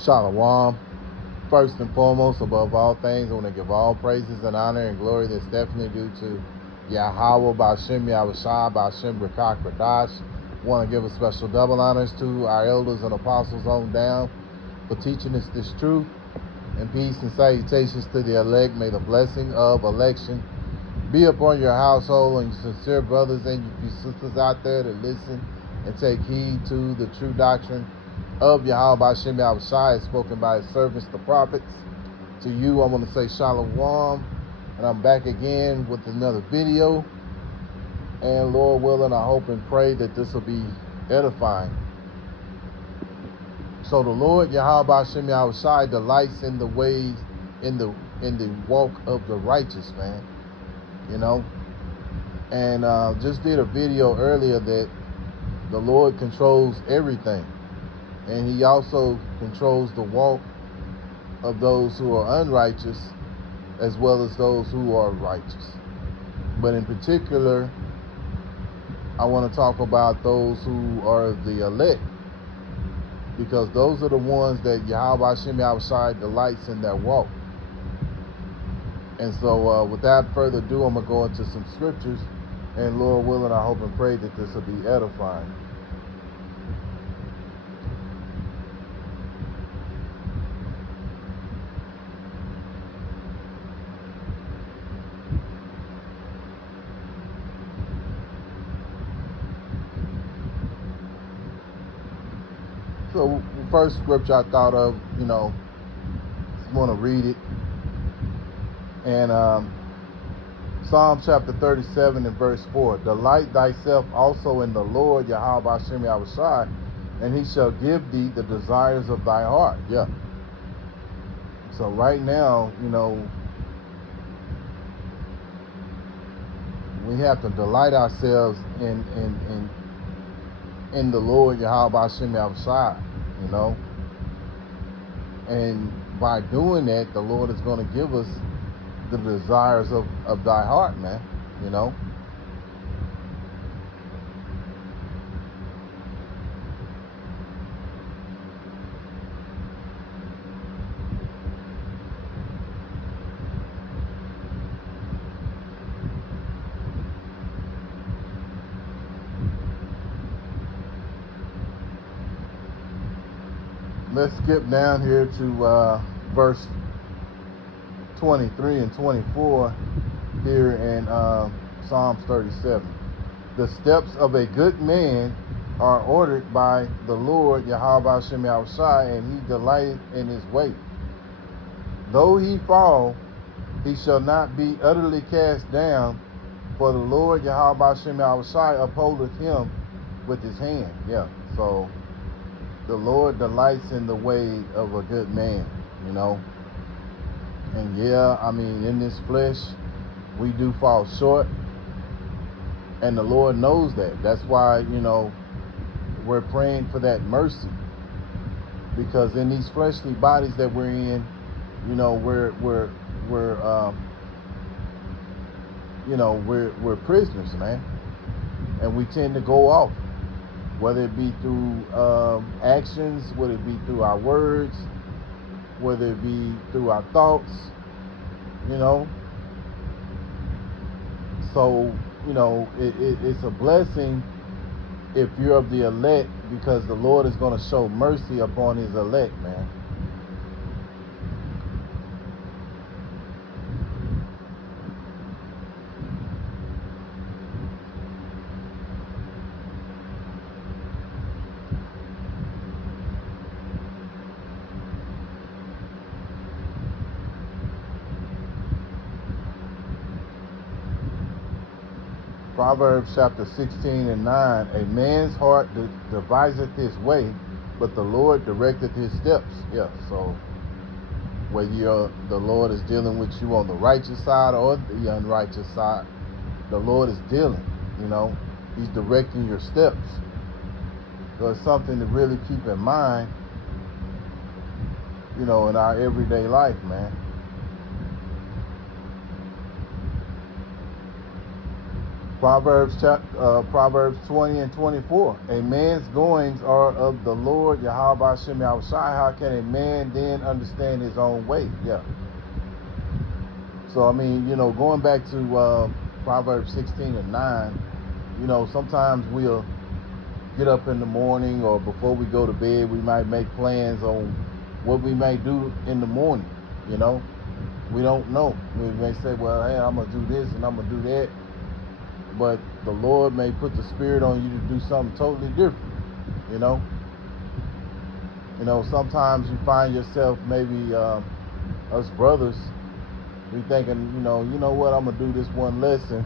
Shalom. First and foremost, above all things, I want to give all praises and honor and glory that's definitely due to YAHAWAH BAHASHAM YAHAWASHI Brakakradash. Want to give a special double honors to our elders and apostles on down for teaching us this truth. And peace and salutations to the elect. May the blessing of election be upon your household and your sincere brothers and your sisters out there that listen and take heed to the true doctrine of YAHAWAH BAHASHAM YAHAWASHI spoken by his servants, the prophets. To you, I want to say shalom, and I'm back again with another video. And Lord willing, I hope and pray that this will be edifying. So the Lord YAHAWAH BAHASHAM YAHAWASHI delights in the ways, in the walk of the righteous, man. You know, and just did a video earlier that the Lord controls everything, and he also controls the walk of those who are unrighteous as well as those who are righteous. But in particular, I want to talk about those who are the elect, because those are the ones that YAHAWAH BAHASHAM YAHAWASHI delights in their walk. And so without further ado, I'm going to go into some scriptures, and Lord willing, I hope and pray that this will be edifying. So the first scripture I thought of, I want to read it. And Psalm chapter 37 and verse 4. Delight thyself also in the Lord, YAHAWAH BAHASHAM YAHAWASHI, and he shall give thee the desires of thy heart. Yeah. So right now, we have to delight ourselves in the Lord, YAHAWAH BAHASHAM YAHAWASHI, And by doing that, the Lord is going to give us the desires of thy heart, man. Let's skip down here to verse 23 and 24 here in Psalms 37. The steps of a good man are ordered by the Lord, YAHAWAH BAHASHAM YAHAWASHI, and he delighteth in his way. Though he fall, he shall not be utterly cast down, for the Lord, YAHAWAH BAHASHAM YAHAWASHI, upholdeth him with his hand. Yeah, so the Lord delights in the way of a good man, And yeah, I mean, in this flesh, we do fall short. And the Lord knows that. That's why, we're praying for that mercy. Because in these fleshly bodies that we're in, we're prisoners, man. And we tend to go off. Whether it be through actions, whether it be through our words, whether it be through our thoughts, So, it's a blessing if you're of the elect, because the Lord is going to show mercy upon his elect, man. Proverbs chapter 16 and 9, a man's heart deviseth his way, but the Lord directeth his steps. Yeah, so whether the Lord is dealing with you on the righteous side or the unrighteous side, the Lord is dealing, he's directing your steps. So it's something to really keep in mind, in our everyday life, man. Proverbs 20 and 24. A man's goings are of the Lord, YAHAWAH BAHASHAM YAHAWASHI. How can a man then understand his own way? Yeah. So, I mean, going back to Proverbs 16 and 9, sometimes we'll get up in the morning, or before we go to bed, we might make plans on what we may do in the morning. We don't know. We may say, well, hey, I'm going to do this and I'm going to do that. But the Lord may put the spirit on you to do something totally different. Sometimes you find yourself, maybe us brothers, we thinking, you know what, I'm going to do this one lesson,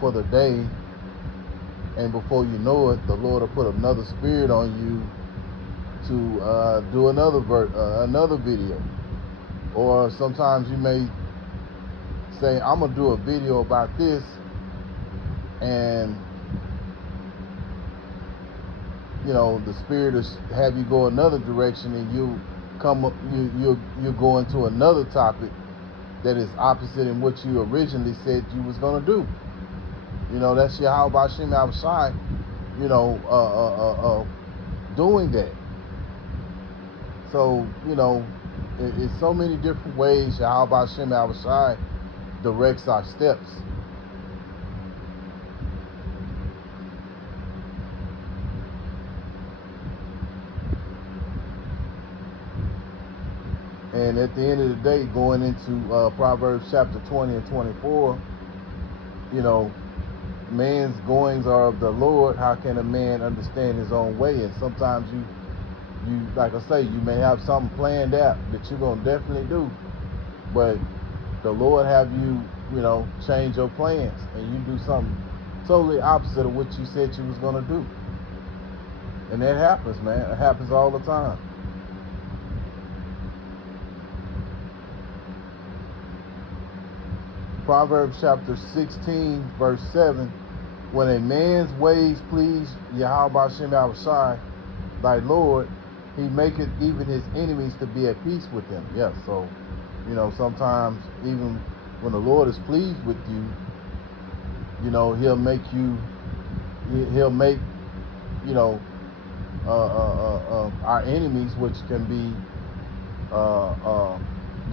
for the day. And before you know it, the Lord will put another spirit on you to do another video. Or sometimes you may say, I'm going to do a video about this, and the spirit will have you go another direction, and you go into another topic that is opposite in what you originally said you was going to do. That's YAHAWAH BAHASHAM YAHAWASHI, doing that. So, it's so many different ways YAHAWAH BAHASHAM YAHAWASHI directs our steps. And at the end of the day, going into Proverbs chapter 20 and 24, man's goings are of the Lord. How can a man understand his own way? And sometimes you like I say, you may have something planned out that you're going to definitely do, but the Lord have you, change your plans, and you do something totally opposite of what you said you was going to do. And that happens, man. It happens all the time. Proverbs chapter 16, verse 7. When a man's ways please YAHAWAH BAHASHAM YAHAWASHI, thy Lord, he maketh even his enemies to be at peace with him. Yes, so, sometimes even when the Lord is pleased with you, he'll make, our enemies, which can be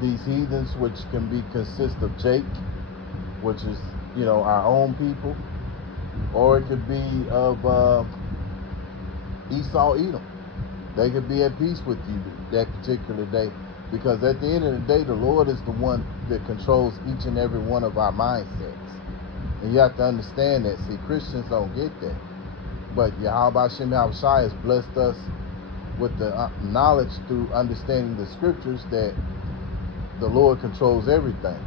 these heathens, which can consist of Jake, which is, our own people, or it could be of Esau, Edom. They could be at peace with you that particular day, because at the end of the day, the Lord is the one that controls each and every one of our mindsets. And you have to understand that. See, Christians don't get that. But YAHAWAH BAHASHAM YAHAWASHI has blessed us with the knowledge through understanding the scriptures that the Lord controls everything.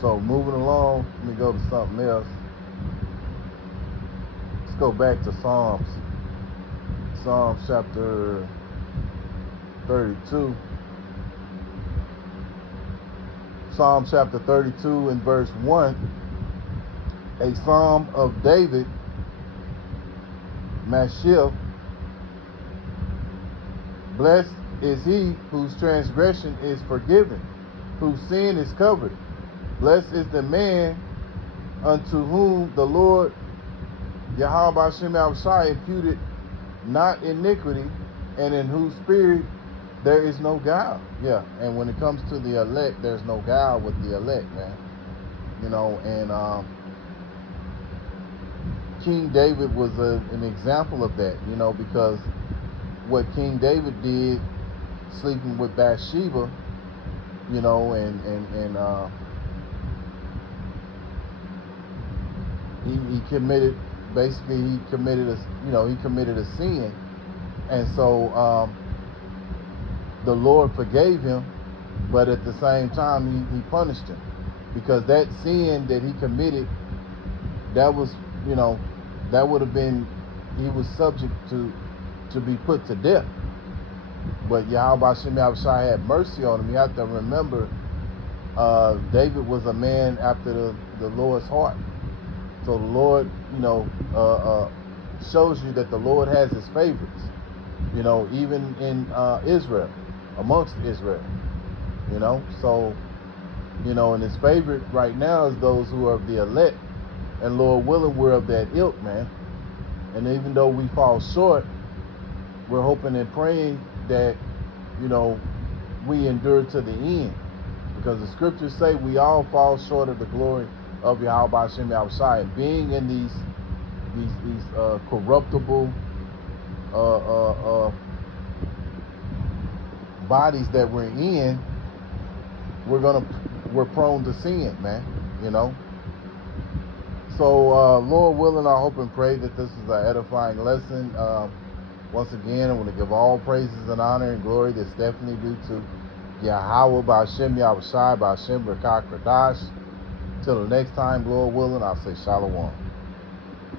So moving along, let me go to something else. Let's go back to Psalms. Psalms chapter 32. Psalm chapter 32 and verse 1. A psalm of David, Mashiach. Blessed is he whose transgression is forgiven, whose sin is covered. Blessed is the man unto whom the Lord YAHAWAH BAHASHAM YAHAWASHI imputed not iniquity, and in whose spirit there is no guile. Yeah, and when it comes to the elect, there's no guile with the elect, man. And King David was an example of that, because what King David did, sleeping with Bathsheba, he committed a sin, and so the Lord forgave him, but at the same time he punished him, because that sin that he committed, that was, that would have been, he was subject to be put to death. But YAHAWAH BAHASHAM YAHAWASHI had mercy on him. You have to remember, David was a man after the Lord's heart. So the Lord, shows you that the Lord has his favorites, even in Israel, amongst Israel, So You know, and his favorite right now is those who are of the elect. And Lord willing, we're of that ilk, man. And even though we fall short, we're hoping and praying that, you know, we endure to the end. Because the scriptures say we all fall short of the glory of YAHAWAH BAHASHAM YAHAWASHI. And being in these corruptible bodies that we're in, we're prone to sin, man. You know. So Lord willing, I hope and pray that this is an edifying lesson. Once again, I want to give all praises and honor and glory that's definitely due to YAHAWAH BAHASHAM YAHAWASHI BAHASHAM Rakak Radash. Till the next time, Lord willing, I'll say Shalom.